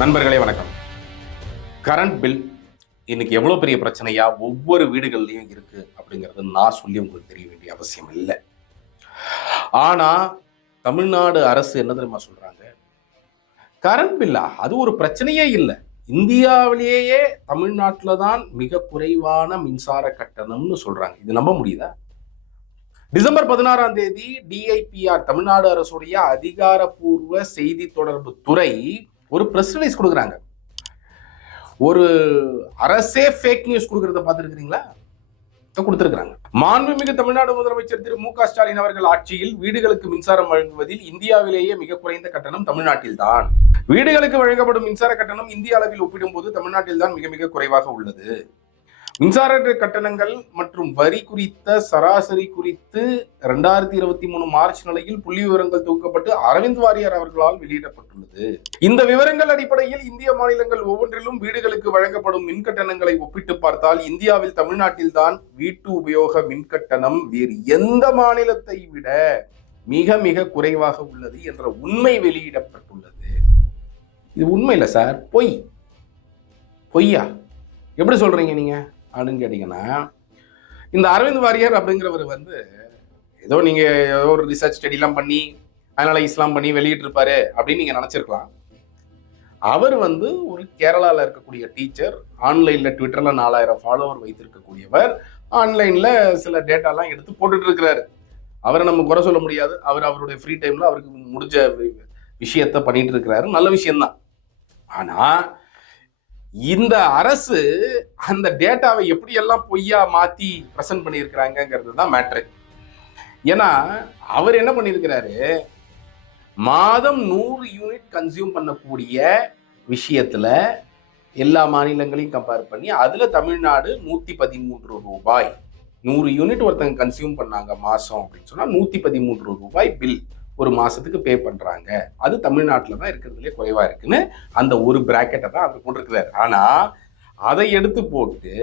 நண்பர்களே வணக்கம். Current bill இன்னைக்கு எவ்வளோ பெரிய பிரச்சனையா? ஒவ்வொரு வீடுகள்லையும் இருக்கு அப்படிங்கிறது நான் சொல்லி உங்களுக்கு தெரிய வேண்டிய அவசியம் இல்லை. ஆனா தமிழ்நாடு அரசு என்ன தெரியுமா சொல்றாங்க? கரண்ட் பில்லா அது ஒரு பிரச்சனையே இல்லை. இந்தியாவிலேயே தமிழ்நாட்டில் தான் மிக குறைவான மின்சார கட்டணம்னு சொல்றாங்க. இது நம்ப முடியுதா? டிசம்பர் பதினாறாம் தேதி டிஐபிஆர் தமிழ்நாடு அரசுடைய அதிகாரப்பூர்வ செய்தி தொடர்பு துறை ஒரு ப்ரெஸ் ரிலீஸ் கொடுக்குறாங்க. ஒரு அரசே ஃபேக் நியூஸ் கொடுக்கறத பார்த்துருக்கிறீங்களா? கொடுத்திருக்கிறாங்க. மாண்புமிகு தமிழ்நாடு முதலமைச்சர் திரு மு க ஸ்டாலின் அவர்கள் ஆட்சியில் வீடுகளுக்கு மின்சாரம் வழங்குவதில் இந்தியாவிலேயே மிக குறைந்த கட்டணம் தமிழ்நாட்டில் தான் வீடுகளுக்கு வழங்கப்படும் மின்சார கட்டணம் இந்திய அளவில் ஒப்பிடும்போது தமிழ்நாட்டில் தான் மிக மிக குறைவாக உள்ளது. மின்சார கட்டணங்கள் மற்றும் வரி குறித்த சராசரி குறித்து ரெண்டாயிரத்தி இருபத்தி மூணு மார்ச் நிலையில் புள்ளி விவரங்கள் தொகுக்கப்பட்டு அரவிந்த் வாரியார் அவர்களால் வெளியிடப்பட்டுள்ளது. இந்த விவரங்கள் அடிப்படையில் இந்திய மாநிலங்கள் ஒவ்வொன்றிலும் வீடுகளுக்கு வழங்கப்படும் மின் கட்டணங்களை ஒப்பிட்டு பார்த்தால் இந்தியாவில் தமிழ்நாட்டில் தான் வீட்டு உபயோக மின் கட்டணம் வேறு எந்த மாநிலத்தை விட மிக மிக குறைவாக உள்ளது என்ற உண்மை வெளியிடப்பட்டுள்ளது. இது உண்மை இல்லை சார். பொய். பொய்யா? எப்படி சொல்றீங்க நீங்க? அப்படின்னு கேட்டிங்கன்னா இந்த அரவிந்த் வாரியர் அப்படிங்கிறவர் வந்து ஏதோ நீங்கள் ஏதோ ஒரு ரிசர்ச் ஸ்டடிலாம் பண்ணி அனலைஸ்லாம் பண்ணி வெளியிட்டிருப்பாரு அப்படின்னு நீங்கள் நினச்சிருக்கலாம். அவர் வந்து ஒரு கேரளாவில் இருக்கக்கூடிய டீச்சர் ஆன்லைனில் ட்விட்டரில் நாலாயிரம் ஃபாலோவர் வைத்திருக்கக்கூடியவர் ஆன்லைனில் சில டேட்டாலாம் எடுத்து போட்டுட்டு இருக்கிறாரு அவரை நம்ம குறை சொல்ல முடியாது. அவர் அவருடைய ஃப்ரீ டைமில் அவருக்கு முடிஞ்ச வி- விஷயத்த பண்ணிட்டு இருக்கிறாரு நல்ல விஷயம்தான். ஆனால் இந்த அரசு அந்த டேட்டாவை எப்படியெல்லாம் பொய்யா மாத்தி ப்ரெசென்ட் பண்ணியிருக்கிறாங்கங்கிறது தான் மேட்ரு ஏன்னா அவர் என்ன பண்ணியிருக்கிறாரு? மாதம் நூறு யூனிட் கன்சியூம் பண்ணக்கூடிய விஷயத்துல எல்லா மாநிலங்களையும் கம்பேர் பண்ணி அதுல தமிழ்நாடு நூத்தி பதிமூன்று ரூபாய். நூறு யூனிட் ஒருத்தங்க கன்சியூம் பண்ணாங்க மாசம் அப்படின்னு சொன்னா நூத்தி பதிமூன்று ரூபாய் பில் ஒரு மாதத்துக்கு பே பண்ணுறாங்க அது தமிழ்நாட்டில் தான் இருக்கிறதுலே குறைவாக இருக்குன்னு அந்த ஒரு பிராக்கெட்டை தான் அவர் போட்டிருக்கிறார் ஆனால் அதை எடுத்து போட்டு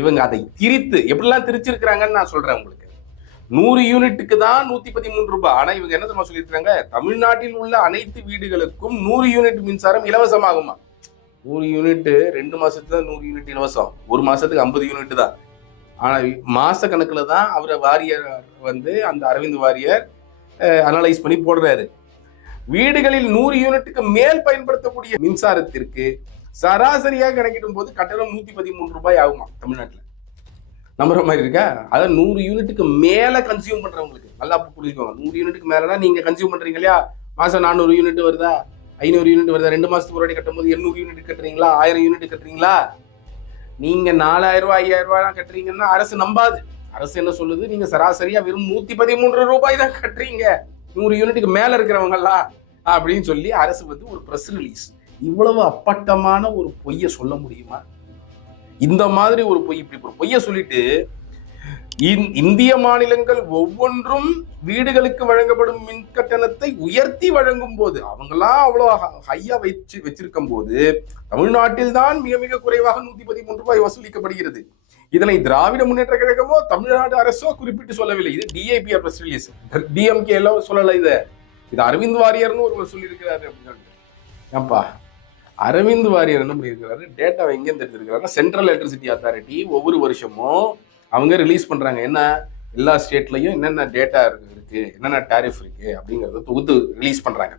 இவங்க அதை திரித்து எப்படிலாம் திரிச்சிருக்கிறாங்கன்னு நான் சொல்கிறேன் உங்களுக்கு. நூறு யூனிட்டுக்கு தான் நூற்றி பதிமூன்று ரூபாய். ஆனால் இவங்க என்ன தெரியுமா சொல்லியிருக்கிறாங்க? தமிழ்நாட்டில் உள்ள அனைத்து வீடுகளுக்கும் நூறு யூனிட் மின்சாரம் இலவசமாகுமா? நூறு யூனிட்டு ரெண்டு மாசத்துல நூறு யூனிட் இலவசம். ஒரு மாதத்துக்கு ஐம்பது யூனிட் தான். ஆனால் மாத கணக்கில் தான் அவரை வாரியர் வந்து அந்த அரவிந்த் வாரியர் அனலைஸ் பண்ணி போடுறாரு. வீடுகளில் நூறு யூனிட்டுக்கு மேல் பயன்படுத்தக்கூடிய மின்சாரத்திற்கு சராசரியாக கணக்கிடும் போது கட்டணம் நூத்தி பதிமூணு ரூபாய் ஆகுமா தமிழ்நாட்டில். நம்புற மாதிரி இருக்கா? அதான் நூறு யூனிட்டுக்கு மேல கன்சியூம் பண்றவங்களுக்கு நல்லா புரிஞ்சுக்கோங்க. நூறு யூனிட்டுக்கு மேலனா நீங்க கன்சியூம் பண்றீங்க இல்லையா? மாசம் நானூறு யூனிட் வருதா? ஐநூறு யூனிட் வருதா? ரெண்டு மாசத்துக்கு ஒரு வாட்டி கட்டும் போது எண்ணூறு யூனிட் கட்டுறீங்களா? ஆயிரம் யூனிட் கட்டுறீங்களா? நீங்க நாலாயிரம் ரூபாய் ஐயாயிரம் ரூபாய் கட்டுறீங்கன்னா அரசு நம்பாது. அரசு என்ன சொல்லுது? நீங்க சராசரியா வெறும் நூத்தி பதிமூன்று ரூபாய் தான் கட்டுறீங்க. நூறு யூனிட்டுக்கு மேல இருக்கிறவங்களா? அப்படின்னு சொல்லி அரசு வந்து ஒரு ப்ரெஸ் ரிலீஸ் இவ்வளவு அப்பட்டமான ஒரு பொய்யை சொல்ல முடியுமா? இந்த மாதிரி ஒரு பொய் இப்படி ஒரு பொய்யை சொல்லிட்டு இந்- இந்திய மாநிலங்கள் ஒவ்வொன்றும் வீடுகளுக்கு வழங்கப்படும் மின் கட்டணத்தை உயர்த்தி வழங்கும் போது அவங்களாம் அவ்வளோ ஹையா வச்சு வச்சிருக்கும் போது தமிழ்நாட்டில் தான் மிக மிக குறைவாக நூத்தி பதிமூன்று ரூபாய் வசூலிக்கப்படுகிறது. இதனை திராவிட முன்னேற்ற கழகமோ தமிழ்நாடு அரசோ குறிப்பிட்டு சொல்லவில்லை. இது டிஐபிஆர் பிரஸ் ரிலீஸ் டிஎம்கே எல்லாம் சொல்லலை இதை. இது அரவிந்த் வாரியர்னு ஒருவர் சொல்லியிருக்கிறாரு அப்படின்னு சொல்லிட்டு. ஏன்பா? அரவிந்த் வாரியர் என்ன பண்ணியிருக்கிறாரு? டேட்டாவை எங்கேருந்து எடுத்திருக்கிறாருன்னா சென்ட்ரல் எலக்ட்ரிசிட்டி அத்தாரிட்டி ஒவ்வொரு வருஷமும் அவங்க ரிலீஸ் பண்ணுறாங்க என்ன? எல்லா ஸ்டேட்லையும் என்னென்ன டேட்டா இருக்குது என்னென்ன டாரிஃப் இருக்குது அப்படிங்கிறத தொகுத்து ரிலீஸ் பண்ணுறாங்க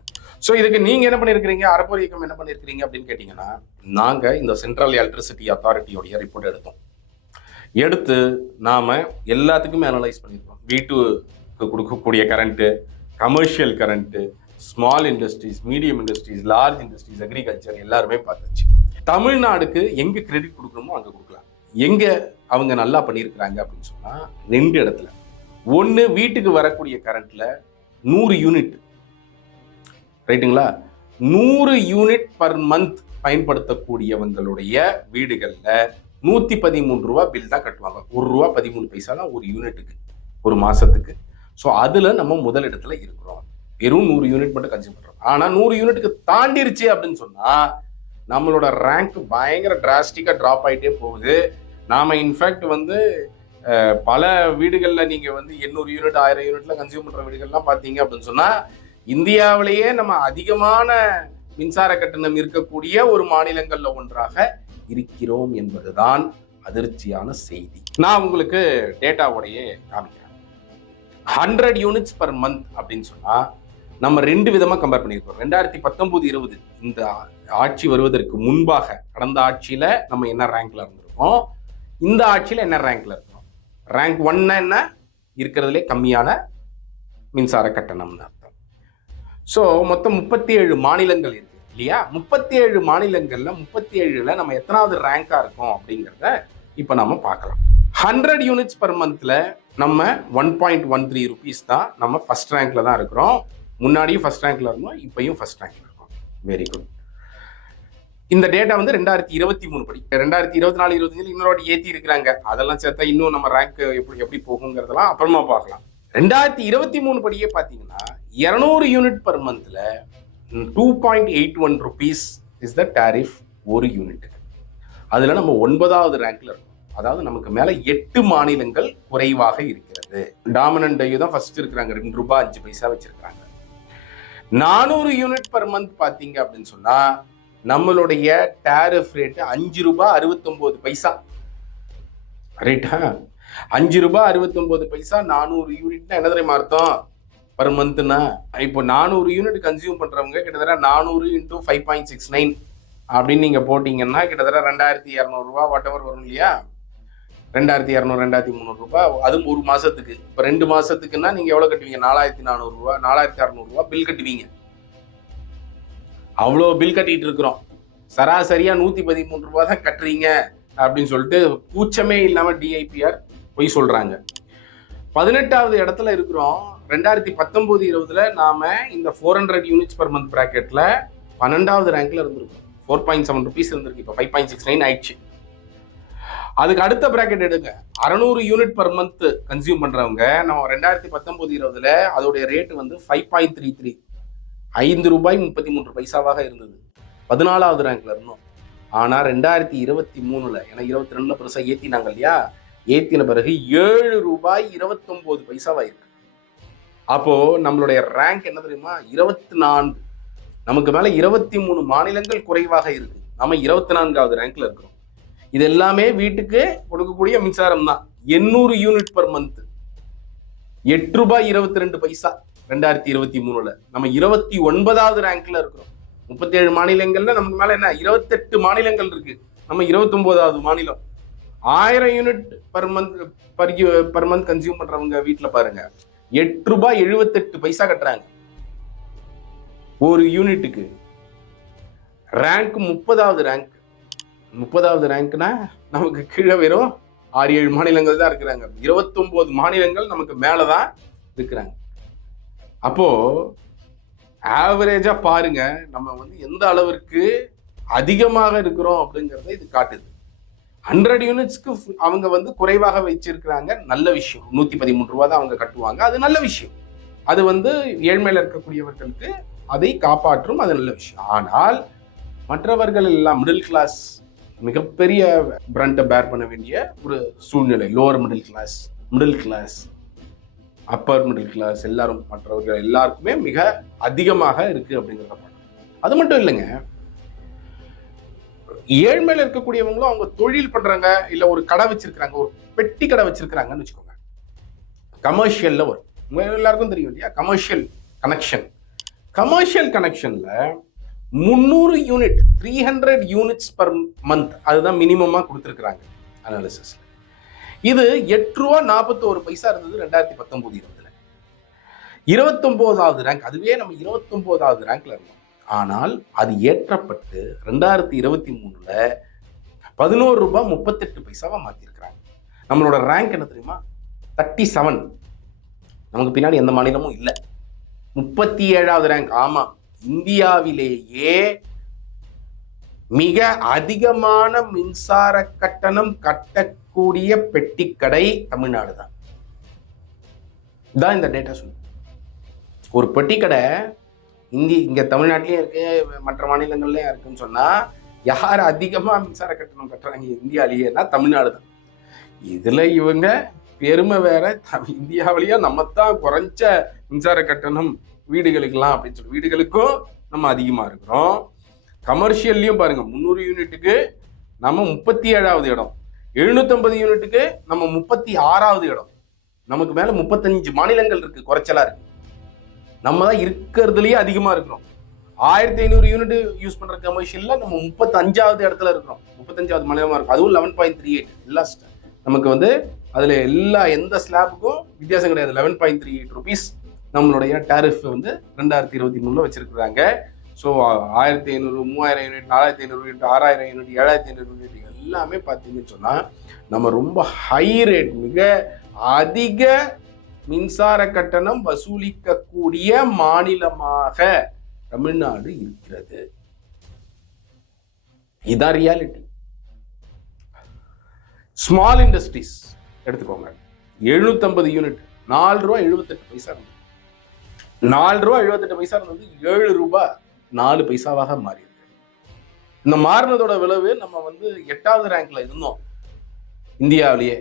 ஸோ இதுக்கு நீங்கள் என்ன பண்ணியிருக்கிறீங்க? அறப்போர் இயக்கம் என்ன பண்ணியிருக்கிறீங்க அப்படின்னு கேட்டிங்கன்னா நாங்கள் இந்த சென்ட்ரல் எலக்ட்ரிசிட்டி அத்தாரிட்டியோடைய ரிப்போர்ட் எடுத்தோம். எடுத்து நாம் எல்லாத்துக்குமே அனலைஸ் பண்ணியிருக்கோம் வீட்டுக்கு கொடுக்கக்கூடிய current commercial current small industries medium industries large industries agriculture எல்லாருமே பார்த்தாச்சு. தமிழ்நாடுக்கு எங்கே கிரெடிட் கொடுக்கணுமோ அங்கே கொடுக்கலாம். எங்கே அவங்க நல்லா பண்ணியிருக்கிறாங்க அப்படின்னு சொன்னால் ரெண்டு இடத்துல. ஒன்று வீட்டுக்கு வரக்கூடிய கரண்ட்டில் நூறு யூனிட் ரைட்டுங்களா? நூறு யூனிட் பர் மந்த் பயன்படுத்தக்கூடியவங்களுடைய வீடுகளில் நூற்றி பதிமூணு ரூபா பில் தான் கட்டுவாங்க. ஒரு ரூபா பதிமூணு பைசா தான் ஒரு யூனிட்டுக்கு ஒரு மாதத்துக்கு ஸோ அதில் நம்ம முதலிடத்துல இருக்கிறோம். வெறும் நூறு யூனிட் மட்டும் கன்சியூம் பண்ணுறோம் ஆனால் நூறு யூனிட்டுக்கு தாண்டிருச்சு அப்படின்னு சொன்னால் நம்மளோட ரேங்க் பயங்கர டிராஸ்டிக்காக ட்ராப் ஆகிட்டே போகுது. நாம் இன்ஃபேக்ட் வந்து பல வீடுகளில் நீங்கள் வந்து எண்ணூறு யூனிட் ஆயிரம் யூனிட்லாம் கன்சியூம் பண்ணுற வீடுகள்லாம் பார்த்தீங்க அப்படின்னு சொன்னால் இந்தியாவிலேயே நம்ம அதிகமான மின்சார கட்டணம் இருக்கக்கூடிய ஒரு மாநிலங்களில் ஒன்றாக இருக்கிறோம் என்பதுதான் அதிர்ச்சியான செய்தி. நான் உங்களுக்கு டேட்டாவோடையே காமிக்கிறேன். ஹண்ட்ரட் யூனிட்ஸ் பர் மந்த் அப்படின்னு சொன்னா நம்ம ரெண்டு விதமா கம்பேர் பண்ணியிருக்கோம். ரெண்டாயிரத்தி பத்தொன்பது இருபது இந்த ஆட்சி வருவதற்கு முன்பாக கடந்த ஆட்சியில நம்ம என்ன ரேங்க்ல இருந்திருக்கோம்? இந்த ஆட்சியில என்ன ரேங்க்ல இருக்கோம் ரேங்க் ஒன்னா என்ன? இருக்கிறதுலே கம்மியான மின்சார கட்டணம்னு அர்த்தம். ஸோ மொத்தம் முப்பத்தி ஏழு மாநிலங்கள் இருக்கு. இல்லையா? முப்பத்தி ஏழு மாநிலங்களில் முப்பத்தி ஏழில் நம்ம எத்தனாவது ரேங்காக இருக்கோம் அப்படிங்கிறத இப்போ நம்ம பார்க்கலாம். ஹண்ட்ரட் யூனிட்ஸ் பர் மந்தில் நம்ம one point one three rupees தான் நம்ம ஃபர்ஸ்ட் ரேங்க்ல தான் இருக்கிறோம். முன்னாடியும் ஃபர்ஸ்ட் ரேங்க்ல இருந்தோம் இப்பையும் ஃபஸ்ட் ரேங்க்ல இருக்கோம். வெரி குட் இந்த டேட்டா வந்து ரெண்டாயிரத்தி இருபத்தி மூணு படி. ரெண்டாயிரத்தி இருபத்தி நாலு இருபத்தஞ்சு இன்னொரு வாட்டி ஏற்றி இருக்கிறாங்க. அதெல்லாம் சேர்த்தா இன்னும் நம்ம ரேங்க் எப்படி எப்படி போகுங்கிறதெல்லாம் அப்புறமா பார்க்கலாம். ரெண்டாயிரத்தி இருபத்தி மூணு படியே பார்த்தீங்கன்னா இரநூறு யூனிட் பர் மந்தில் two point eight one rupees is the tariff ஒரு யூனிட் அதில் நம்ம ஒன்பதாவது ரேங்க்ல இருக்கோம். அதாவது நமக்கு மேலே எட்டு மாநிலங்கள் குறைவாக இருக்கிறது. டாமினன்ட் தான் ஃபர்ஸ்ட் இருக்கிறாங்க. ரெண்டு ரூபாய் அஞ்சு பைசா வச்சிருக்காங்க நானூறு யூனிட் பர் மந்த் பார்த்தீங்க அப்படின்னு சொன்னா நம்மளுடைய டேரிஃப் ரேட்டு அஞ்சு ரூபாய் அறுபத்தொம்போது பைசா. ரைட்டா அஞ்சு ரூபாய் அறுபத்தொம்போது பைசா நானூறு யூனிட்னா என்ன தெரியுமா அர்த்தம்? பர் மந்த்னா இப்போ நானூறு யூனிட் கன்சியூம் பண்ணுறவங்க கிட்டத்தட்ட நானூறு into five point six nine அப்படின்னு நீங்கள் போட்டிங்கன்னா கிட்டத்தட்ட ரெண்டாயிரத்தி இரநூறுபா வாட் எவர் வரும் இல்லையா? ரெண்டாயிரத்தி இரநூறு ரெண்டாயிரத்தி முந்நூறுரூபா அதுவும் ஒரு மாதத்துக்கு இப்போ ரெண்டு மாதத்துக்குன்னா நீங்கள் எவ்வளோ கட்டுவீங்க? நாலாயிரத்தி நானூறுரூவா நாலாயிரத்தி அறநூறுவா பில் கட்டுவீங்க. அவ்வளோ பில் கட்டிகிட்டு இருக்கிறோம். சராசரியாக நூற்றி பதிமூணு ரூபா தான் கட்டுறீங்க அப்படின்னு சொல்லிட்டு கூச்சமே இல்லாமல் டிஐபிஆர் பொய் சொல்கிறாங்க பதினெட்டாவது இடத்துல இருக்கிறோம். ரெண்டாயிரத்தி பத்தொம்போது இருபதுல நாம இந்த four hundred units per month ப்ராக்கெட்ல பன்னெண்டாவது ரேங்க்ல இருந்திருக்கும். ஃபோர் பாயிண்ட் செவன் ருபீஸ் இருந்திருக்கு. இப்போ ஃபைவ் பாயிண்ட் சிக்ஸ் நைன் ஆயிடுச்சு. அதுக்கு அடுத்த ப்ராக்கெட் எடுங்க. அறநூறு யூனிட் பர் மந்த் கன்சியூம் பண்றவங்க நம்ம ரெண்டாயிரத்தி பத்தொம்போது இருபதுல அதோடைய ரேட் வந்து ஃபைவ் பாயிண்ட் த்ரீ த்ரீ ஐந்து ரூபாய் முப்பத்தி மூன்று பைசாவாக இருந்தது. பதினாலாவது ரேங்க்ல இருந்தோம். ஆனால் ரெண்டாயிரத்தி இருபத்தி மூணுல ஏன்னா இருபத்தி ரெண்டுல பெருசாக ஏற்றினாங்க இல்லையா? ஏற்றின பிறகு ஏழு ரூபாய் இருபத்தொம்போது பைசாவாக இருக்குது அப்போ நம்மளுடைய ரேங்க் என்ன தெரியுமா? இருபத்தி நான்கு நமக்கு மேல இருபத்தி மூணு மாநிலங்கள் குறைவாக இருக்கு. நம்ம இருபத்தி நான்காவது ரேங்க்ல இருக்கிறோம். இது எல்லாமே வீட்டுக்கு கொடுக்கக்கூடிய மின்சாரம் தான். எண்ணூறு யூனிட் பர் மந்த் எட்டு ரூபாய் இருபத்தி ரெண்டு பைசா ரெண்டாயிரத்தி இருபத்தி மூணுல நம்ம இருபத்தி ஒன்பதாவது ரேங்க்ல இருக்கிறோம். முப்பத்தி ஏழு மாநிலங்கள்ல நமக்கு மேல என்ன? இருபத்தெட்டு மாநிலங்கள் இருக்கு. நம்ம இருபத்தி ஒன்பதாவது மாநிலம். ஆயிரம் unit per month per per month consume பண்றவங்க வீட்டுல பாருங்க. எட்டு ரூபாய் எழுபத்தெட்டு பைசா கட்டுறாங்க. ஒரு யூனிட்டுக்கு. ரேங்க் முப்பதாவது ரேங்க் முப்பதாவது ரேங்க்னா நமக்கு கீழே வெறும் ஆறு ஏழு மாநிலங்கள் தான் இருக்கிறாங்க. இருபத்தொம்போது மாநிலங்கள் நமக்கு மேலே தான் இருக்கிறாங்க. அப்போ ஆவரேஜா பாருங்க. நம்ம வந்து எந்த அளவிற்கு அதிகமாக இருக்கிறோம் அப்படிங்கிறத இது காட்டுது. ஹண்ட்ரட் யூனிட்ஸ்க்கு அவங்க வந்து குறைவாக வச்சிருக்கிறாங்க நல்ல விஷயம். நூத்தி பதிமூன்று ரூபா தான் அவங்க கட்டுவாங்க. அது நல்ல விஷயம். அது வந்து ஏழ்மையில இருக்கக்கூடியவர்களுக்கு அதை காப்பாற்றும் அது நல்ல விஷயம். ஆனால் மற்றவர்கள் எல்லாம் மிடில் கிளாஸ் மிகப்பெரிய பிரண்டை பேர் பண்ண வேண்டிய ஒரு சூழ்நிலை. Lower middle class middle class upper middle class எல்லாரும் மற்றவர்கள் எல்லாருக்குமே மிக அதிகமாக இருக்கு அப்படிங்கிறத பார்க்கணும். அது மட்டும் இல்லைங்க. ஏழ்மையில இருக்கக்கூடியவங்களும் அவங்க தொழில் பண்றாங்க இல்ல ஒரு கடை வச்சிருக்கிறாங்க ஒரு பெட்டி கடை வச்சிருக்கிறாங்கன்னு வச்சுக்கோங்க. கமர்ஷியல்ல வரும். உங்க எல்லாருக்கும் தெரியும் இல்லையா? கமர்ஷியல் கனெக்ஷன் கமர்ஷியல் கனெக்ஷன்ல முந்நூறு unit three hundred units per month அதுதான் மினிமமா கொடுத்துருக்குறாங்க அனாலிசிஸ் இது எட்டு ரூபா நாற்பத்தோரு பைசா இருந்தது ரெண்டாயிரத்தி பத்தொன்பது இருபதுல. இருபத்தொன்பதாவது ரேங்க் அதுவே நம்ம இருபத்தொன்பதாவது ரேங்க்ல இருந்தோம். ஆனால் அது ஏற்றப்பட்டு ரெண்டாயிரத்தி இருபத்தி மூணுல பதினோரு ரூபாய் முப்பத்தெட்டு பைசாவாக மாற்றிருக்கிறாங்க நம்மளோட ரேங்க் என்ன தெரியுமா? தேர்ட்டி செவன் நமக்கு பின்னாடி எந்த மாநிலமும் இல்லை. முப்பத்தி ஏழாவது ரேங்க் ஆமாம் இந்தியாவிலேயே மிக அதிகமான மின்சார கட்டணம் கட்டக்கூடிய பெட்டிக்கடை தமிழ்நாடு தான் இதான் இந்த டேட்டா சொல்லு ஒரு பெட்டிக்கடை இந்தி இங்கே தமிழ்நாட்டிலையும் இருக்கு மற்ற மாநிலங்கள்லையும் இருக்குன்னு சொன்னால் யார் அதிகமாக மின்சார கட்டணம் கட்டுறாங்க இந்தியாலேயேனா தமிழ்நாடு தான். இதில் இவங்க பெருமை வேற தமிழ் இந்தியாவிலேயே நம்ம தான் குறைஞ்ச மின்சார கட்டணம் வீடுகளுக்கெல்லாம் அப்படின்னு சொல்லி வீடுகளுக்கும் நம்ம அதிகமாக இருக்கிறோம். கமர்ஷியல்லையும் பாருங்கள் முந்நூறு யூனிட்டுக்கு நம்ம முப்பத்தி ஏழாவது இடம். எழுநூத்தம்பது யூனிட்டுக்கு நம்ம முப்பத்தி ஆறாவது இடம். நமக்கு மேலே முப்பத்தஞ்சு மாநிலங்கள் இருக்குது குறைச்சலாக இருக்குது நம்ம தான் இருக்கிறதுலயே அதிகமா இருக்கிறோம். ஆயிரத்தி ஐநூறு யூனிட் யூஸ் பண்ற கமர்ஷியல்ல நம்ம முப்பத்தஞ்சாவது இடத்துல இருக்கிறோம். முப்பத்தஞ்சாவது மாநிலமா இருக்கும். அதுவும் லெவன் பாயிண்ட் த்ரீ எயிட் எல்லா நமக்கு வந்து அதுல எல்லா எந்த ஸ்லாப்புக்கும் வித்தியாசம் கிடையாது. Eleven point three eight rupees நம்மளுடைய டேரிஃப் வந்து ரெண்டாயிரத்தி இருபத்தி மூணுல வச்சிருக்கிறாங்க. ஸோ ஆயிரத்தி ஐநூறு மூவாயிரம் யூனிட் நாலாயிரத்தி ஐநூறு யூனிட் ஆறாயிரம் யூனிட் ஏழாயிரத்தி ஐநூறு யூனிட் எல்லாமே பார்த்தீங்கன்னு சொன்னால் நம்ம ரொம்ப ஹை ரேட் மிக அதிக மின்சார கட்டணம் வசூலிக்கக்கூடிய மாநிலமாக தமிழ்நாடு இருக்கிறது. இதான் ரியாலிட்டி ஸ்மால் இண்டஸ்ட்ரீஸ் எடுத்துக்கோங்க. 750 யூனிட் நாலு ரூபா எழுபத்தெட்டு பைசா இருந்தது. நாலு ரூபா எழுபத்தெட்டு பைசா இருந்தது ஏழு ரூபாய் நாலு பைசாவாக மாறியிருக்கு இந்த மாறினதோட விளைவு நம்ம வந்து எட்டாவது ரேங்க்ல இருந்தோம். இந்தியாவிலேயே.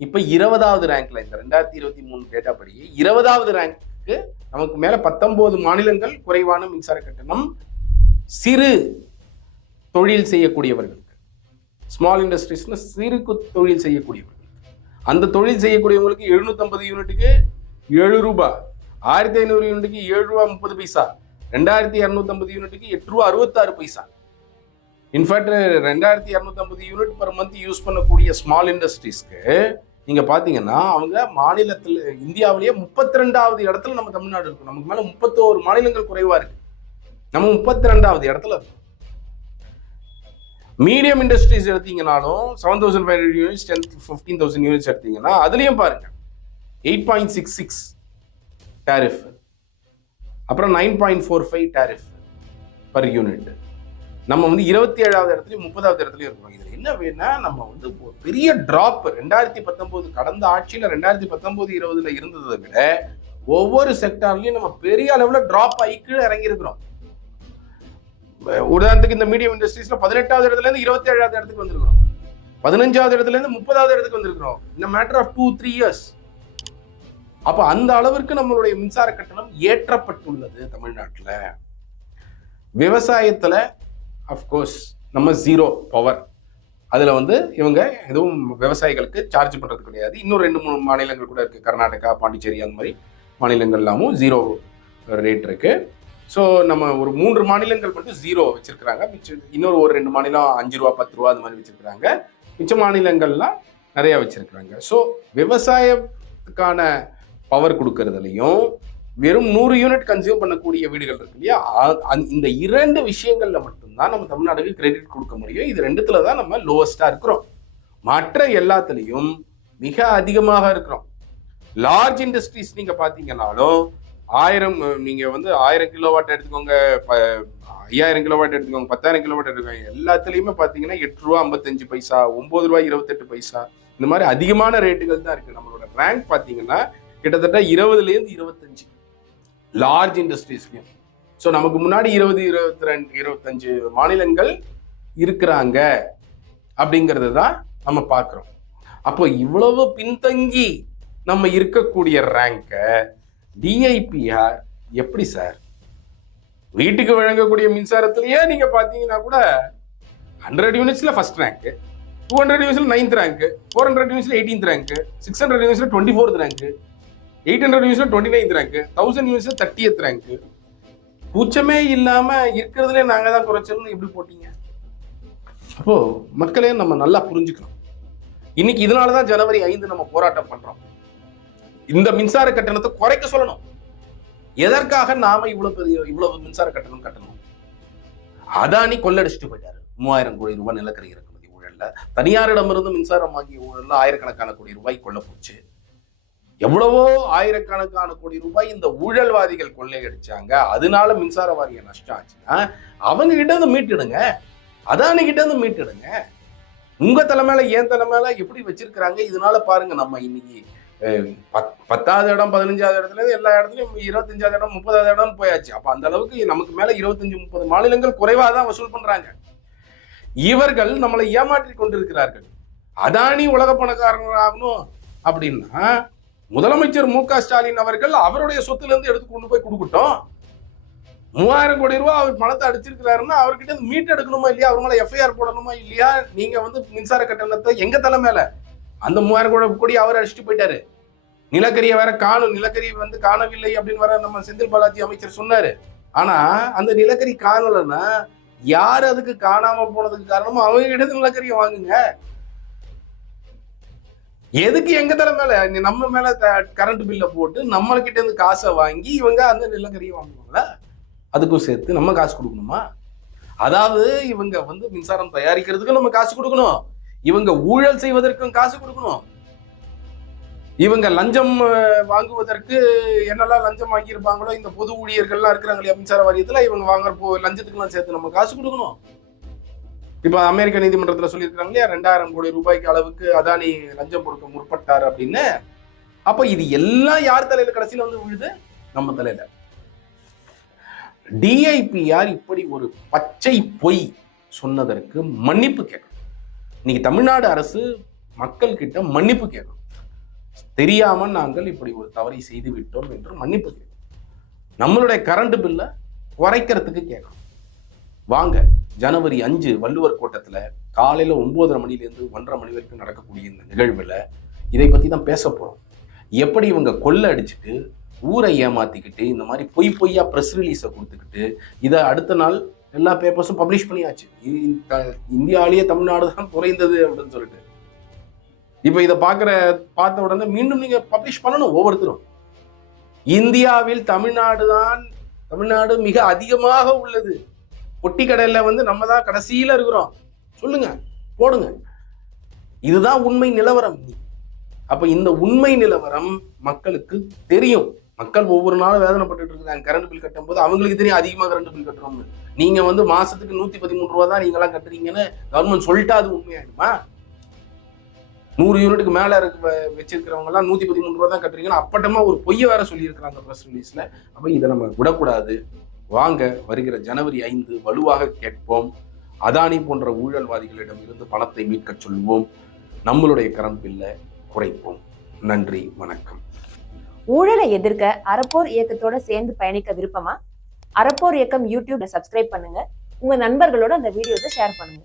இப்போ இருபதாவது ரேங்க்ல இந்த ரெண்டாயிரத்தி இருபத்தி மூணு டேட்டா படி இருபதாவது ரேங்க்கு நமக்கு மேல பத்தொன்பது மாநிலங்கள் குறைவான மின்சார கட்டணம் சிறு தொழில் செய்யக்கூடியவர்களுக்கு. ஸ்மால் இண்டஸ்ட்ரீஸ்னு சிறு தொழில் செய்யக்கூடியவர்கள் அந்த தொழில் செய்யக்கூடியவங்களுக்கு 750 யூனிட்டுக்கு ஏழு ரூபாய் ஆயிரத்தி ஐநூறு யூனிட்டுக்கு ஏழு ரூபா முப்பது பைசா ரெண்டாயிரத்தி இரநூத்தம்பது யூனிட்டுக்கு எட்டு ரூபா அறுபத்தாறு பைசா. இன்ஃபேக்ட் ரெண்டாயிரத்தி இரநூத்தம்பது யூனிட் பர் மந்த் யூஸ் பண்ணக்கூடிய ஸ்மால் இண்டஸ்ட்ரீஸ்க்கு நீங்க பாத்தீங்கன்னா அவங்க மாநிலத்தில் இந்தியாவிலேயே முப்பத்தி ரெண்டாவது இடத்துல நம்ம தமிழ்நாடு இருக்கும். நமக்கு மேல முப்பத்தோரு மாநிலங்கள் குறைவா இருக்கு. நம்ம முப்பத்தி ரெண்டாவது இடத்துல இருக்கும். Medium industries எடுத்தீங்கனாலும் seven thousand five hundred units ten fifteen thousand units எடுத்தீங்கன்னா அதுலயும் பாருங்க. Eight point six six tariff அப்புறம் nine point four five tariff per unit நம்ம வந்து இருபத்தி ஏழாவது இடத்துலயும் முப்பதாவது இடத்துலயும் இருக்கோம் இதுல. என்ன வேணா நம்ம வந்து ஒரு பெரிய டிராப் ரெண்டாயிரத்தி பத்தொன்பது கடந்த ஆட்சியில் ரெண்டாயிரத்தி பத்தொன்பது இருபதுல இருந்ததை விட ஒவ்வொரு செக்டார்லையும் நம்ம பெரிய அளவில் டிராப் ஆகி கீழே இறங்கியிருக்கிறோம். உதாரணத்துக்கு இந்த மீடியம் இண்டஸ்ட்ரீஸ்ல பதினெட்டாவது இடத்துல இருந்து இருபத்தி ஏழாவது இடத்துக்கு வந்திருக்கிறோம். பதினஞ்சாவது இடத்துல இருந்து முப்பதாவது இடத்துக்கு வந்திருக்கிறோம். இந்த matter of two three years அப்ப அந்த அளவிற்கு நம்மளுடைய மின்சார கட்டணம் ஏற்றப்பட்டுள்ளது தமிழ்நாட்டில். விவசாயத்துல அஃப்கோர்ஸ் நம்ம ஜீரோ பவர் அதில் வந்து இவங்க எதுவும் விவசாயிகளுக்கு சார்ஜ் பண்ணுறது கிடையாது. இன்னும் ரெண்டு மூணு மாநிலங்கள் கூட இருக்குது கர்நாடகா பாண்டிச்சேரி அந்த மாதிரி மாநிலங்கள்லாமும் ஜீரோ ரேட் இருக்குது ஸோ நம்ம ஒரு மூன்று மாநிலங்கள் மட்டும் ஜீரோ வச்சுருக்குறாங்க. மிச்சம் இன்னொரு ஒரு ரெண்டு மாநிலம் அஞ்சு ரூபா பத்து ரூபா அது மாதிரி வச்சுருக்குறாங்க. மிச்ச மாநிலங்கள்லாம் நிறையா வச்சுருக்குறாங்க. ஸோ விவசாயத்துக்கான பவர் கொடுக்கறதுலையும் வெறும் நூறு யூனிட் கன்சியூம் பண்ணக்கூடிய வீடுகள் இருக்கு இல்லையா? அந்த- இந்த இரண்டு விஷயங்கள்ல மட்டும்தான் நம்ம தமிழ்நாடுக்கு கிரெடிட் கொடுக்க முடியும். இது ரெண்டுத்துல தான் நம்ம லோவஸ்டா இருக்கிறோம். மற்ற எல்லாத்துலேயும் மிக அதிகமாக இருக்கிறோம். லார்ஜ் இண்டஸ்ட்ரீஸ் நீங்க பாத்தீங்கன்னாலும் ஆயிரம் நீங்க வந்து ஆயிரம் கிலோவாட் எடுத்துக்கோங்க ப- ஐயாயிரம் கிலோவாட் எடுத்துக்கோங்க பத்தாயிரம் கிலோவாட் எடுத்துக்கோங்க எல்லாத்துலயுமே பாத்தீங்கன்னா எட்டு ரூபா ஐம்பத்தஞ்சு பைசா ஒன்பது ரூபாய் இருபத்தெட்டு பைசா இந்த மாதிரி அதிகமான ரேட்டுகள் தான் இருக்கு. நம்மளோட ரேங்க் பாத்தீங்கன்னா கிட்டத்தட்ட இருபதுல இருந்து இருபத்தஞ்சு. லார்ஜ் இண்டஸ்ட்ரீஸ்லையும் ஸோ நமக்கு முன்னாடி இருபது இருபத்தி ரெண்டு இருபத்தஞ்சு மாநிலங்கள் இருக்கிறாங்க அப்படிங்கிறது தான் நம்ம பார்க்குறோம். அப்போ இவ்வளவு பின்தங்கி நம்ம இருக்கக்கூடிய ரேங்கை டிஐபிஆர் எப்படி சார்? வீட்டுக்கு வழங்கக்கூடிய மின்சாரத்திலேயே நீங்கள் பார்த்தீங்கன்னா கூட ஹண்ட்ரட் யூனிட்ஸில் ஃபஸ்ட் ரேங்க் டூ ஹண்ட்ரட் யூனிட்ஸில் நைன்த் ரேங்க் ஃபோர் ஹண்ட்ரட் யூனிட்ஸில் eighteenth rank six hundred யூனிட்ஸில் twenty fourth rank eight hundred யூனிட்ஸ்ல twenty ninth rank thousand யூனிட்ஸ்ல தேர்ட்டியத் ரேங்க் கூச்சமே இல்லாம இருக்கிறதுலே நாங்க தான் குறைச்சல்னு எப்படி போட்டீங்க. அப்போ மக்களே நம்ம நல்லா புரிஞ்சுக்கணும். இன்னைக்கு இதனால தான் ஜனவரி ஐந்து நம்ம போராட்டம் பண்றோம். இந்த மின்சார கட்டணத்தை குறைக்க சொல்லணும். எதற்காக நாம இவ்வளவு பெரிய இவ்வளவு மின்சார கட்டணம் கட்டணும்? அதானி கொள்ளடிச்சுட்டு போயிட்டாரு. மூவாயிரம் கோடி ரூபாய் நிலக்கரி இறக்குமதி ஊழல்ல. தனியாரிடமிருந்து மின்சாரம் வாங்கிய ஊழல்ல ஆயிரக்கணக்கான கோடி ரூபாய் கொள்ள போச்சு. எவ்வளவோ ஆயிரக்கணக்கான கோடி ரூபாய் இந்த ஊழல்வாதிகள் கொள்ளையடிச்சாங்க. அதனால மின்சார வாரிய நஷ்டம் ஆச்சுன்னா அவங்க கிட்ட இருந்து மீட்டுடுங்க. அதானி கிட்ட இருந்து மீட்டுடுங்க. உங்க தலைமையில ஏன் தலைமையில எப்படி வச்சிருக்கிறாங்க? இதனால பாருங்க நம்ம இன்னைக்கு பத்- பத்தாவது இடம் பதினஞ்சாவது இடத்துல இருந்து எல்லா இடத்துலயும் இருபத்தஞ்சாவது இடம் முப்பதாவது இடம் போயாச்சு. அப்ப அந்த அளவுக்கு நமக்கு மேல இருபத்தஞ்சு முப்பது மாநிலங்கள் குறைவாக தான் வசூல் பண்றாங்க. இவர்கள் நம்மளை ஏமாற்றி கொண்டிருக்கிறார்கள். அதானி உலக பணக்காரங்களாகணும் அப்படின்னா முதலமைச்சர் மு க ஸ்டாலின் அவர்கள் அவருடைய சொத்துலேருந்து எடுத்து கொண்டு போய் கொடுக்கட்டும். மூவாயிரம் கோடி ரூபா அவர் பணத்தை அடிச்சிருக்கிறாருன்னா அவர்கிட்ட மீட்டு மீட் எடுக்கணுமா இல்லையா? அவர் மேலே எஃப்ஐஆர் போடணுமா இல்லையா? நீங்கள் வந்து மின்சார கட்டணத்தை எங்கள் தலை அந்த மூவாயிரம் கோடி கோடி அவர் அடிச்சுட்டு போயிட்டாரு. நிலக்கரியை வேற காணும் நிலக்கரி வந்து காணவில்லை அப்படின்னு வர நம்ம செந்தில் பாலாஜி அமைச்சர் சொன்னாரு. ஆனா அந்த நிலக்கரி காணலைன்னா யார் அதுக்கு காணாம போனதுக்கு காரணமோ அவங்க கிட்ட நிலக்கரியை வாங்குங்க. எதுக்கு எங்க தலை மேல? நம்ம மேல கரண்ட் பில்ல போட்டு நம்ம கிட்ட இருந்து காசை வாங்கி இவங்க அந்த நிலக்கரியை வாங்குவாங்களா? அதுக்கும் சேர்த்து நம்ம காசு கொடுக்கணுமா? அதாவது இவங்க வந்து மின்சாரம் தயாரிக்கிறதுக்கும் நம்ம காசு கொடுக்கணும். இவங்க ஊழல் செய்வதற்கும் காசு கொடுக்கணும். இவங்க லஞ்சம் வாங்குவதற்கு என்னெல்லாம் லஞ்சம் வாங்கியிருப்பாங்களோ இந்த பொது ஊழியர்கள்லாம் இருக்கிறாங்க இல்லையா மின்சார வாரியத்தில் இவங்க வாங்குற போ லஞ்சத்துக்குலாம் சேர்த்து நம்ம காசு கொடுக்கணும். இப்போ அமெரிக்க நீதிமன்றத்தில் சொல்லியிருக்காங்க இல்லையா? ரெண்டாயிரம் கோடி ரூபாய்க்கு அளவுக்கு அதானி லஞ்சம் கொடுக்க முற்பட்டார் அப்படின்னு. அப்போ இது எல்லாம் யார் தலையில கடைசியில வந்து விழுது? நம்ம தலையில. டிஐபிஆர் இப்படி ஒரு பச்சை பொய் சொன்னதற்கு மன்னிப்பு கேட்கணும். இன்னைக்கு தமிழ்நாடு அரசு மக்கள் கிட்ட மன்னிப்பு கேட்கணும். தெரியாம நாங்கள் இப்படி ஒரு தவறை செய்து விட்டோம் என்று மன்னிப்பு கேட்கணும். நம்மளுடைய கரண்ட் பில்லை குறைக்கிறதுக்கு கேட்கணும். வாங்க. ஜனவரி அஞ்சு வள்ளுவர் கோட்டத்தில் காலையில் ஒம்போதரை மணிலேருந்து ஒன்றரை மணி வரைக்கும் நடக்கக்கூடிய இந்த நிகழ்வுல இதை பற்றி தான் பேச போகிறோம் எப்படி இவங்க கொள்ளை அடிச்சுட்டு ஊரை ஏமாத்திக்கிட்டு இந்த மாதிரி பொய் பொய்யா ப்ரெஸ் ரிலீஸை கொடுத்துக்கிட்டு இதை அடுத்த நாள் எல்லா பேப்பர்ஸும் பப்ளிஷ் பண்ணியாச்சு. இந்தியாவிலேயே தமிழ்நாடு தான் குறைந்தது அப்படின்னு சொல்லிட்டு. இப்போ இதை பார்க்குற பார்த்த உடனே மீண்டும் நீங்கள் பப்ளிஷ் பண்ணணும் ஒவ்வொருத்தரும். இந்தியாவில் தமிழ்நாடு தான் தமிழ்நாடு மிக அதிகமாக உள்ளது. பொட்டி கடையில வந்து நம்ம தான் கடைசியில இருக்கிறோம். சொல்லுங்க போடுங்க. இதுதான் உண்மை நிலவரம். அப்ப இந்த உண்மை நிலவரம் மக்களுக்கு தெரியும். மக்கள் ஒவ்வொரு நாளும் வேதனைப்பட்டு இருக்காங்க. கரண்ட் பில் கட்டும் போது அவங்களுக்கு தெரியும் அதிகமா கரண்ட் பில் கட்டுறோம்னு. நீங்க வந்து மாசத்துக்கு நூத்தி பதிமூணு ரூபா தான் நீங்க கட்டுறீங்கன்னு கவர்மெண்ட் சொல்லிட்டா அது உண்மையாயிடுமா? நூறு யூனிட்டுக்கு மேல இருக்க வ- வச்சிருக்கிறவங்க எல்லாம் நூத்தி பதிமூணு ரூபா தான் கட்டுறீங்கன்னு அப்பட்டமா ஒரு பொய்ய வேற சொல்லியிருக்கிறாங்க ப்ரெஸ் ரிலீஸ்ல அப்ப இதை நம்ம விடக்கூடாது. வாங்க வருகிற ஜனவரி ஐந்து வலுவாக கேட்போம். அதானி போன்ற ஊழல்வாதிகளிடம் இருந்து பணத்தை மீட்கச் சொல்வோம் நம்மளுடைய கரண்ட் பில்லை குறைப்போம். நன்றி வணக்கம். ஊழலை எதிர்க்க அறப்போர் இயக்கத்தோட சேர்ந்து பயணிக்க விருப்பமா? அறப்போர் இயக்கம் யூடியூப்ல சப்ஸ்கிரைப் பண்ணுங்க. உங்க நண்பர்களோட அந்த வீடியோஸை ஷேர் பண்ணுங்க.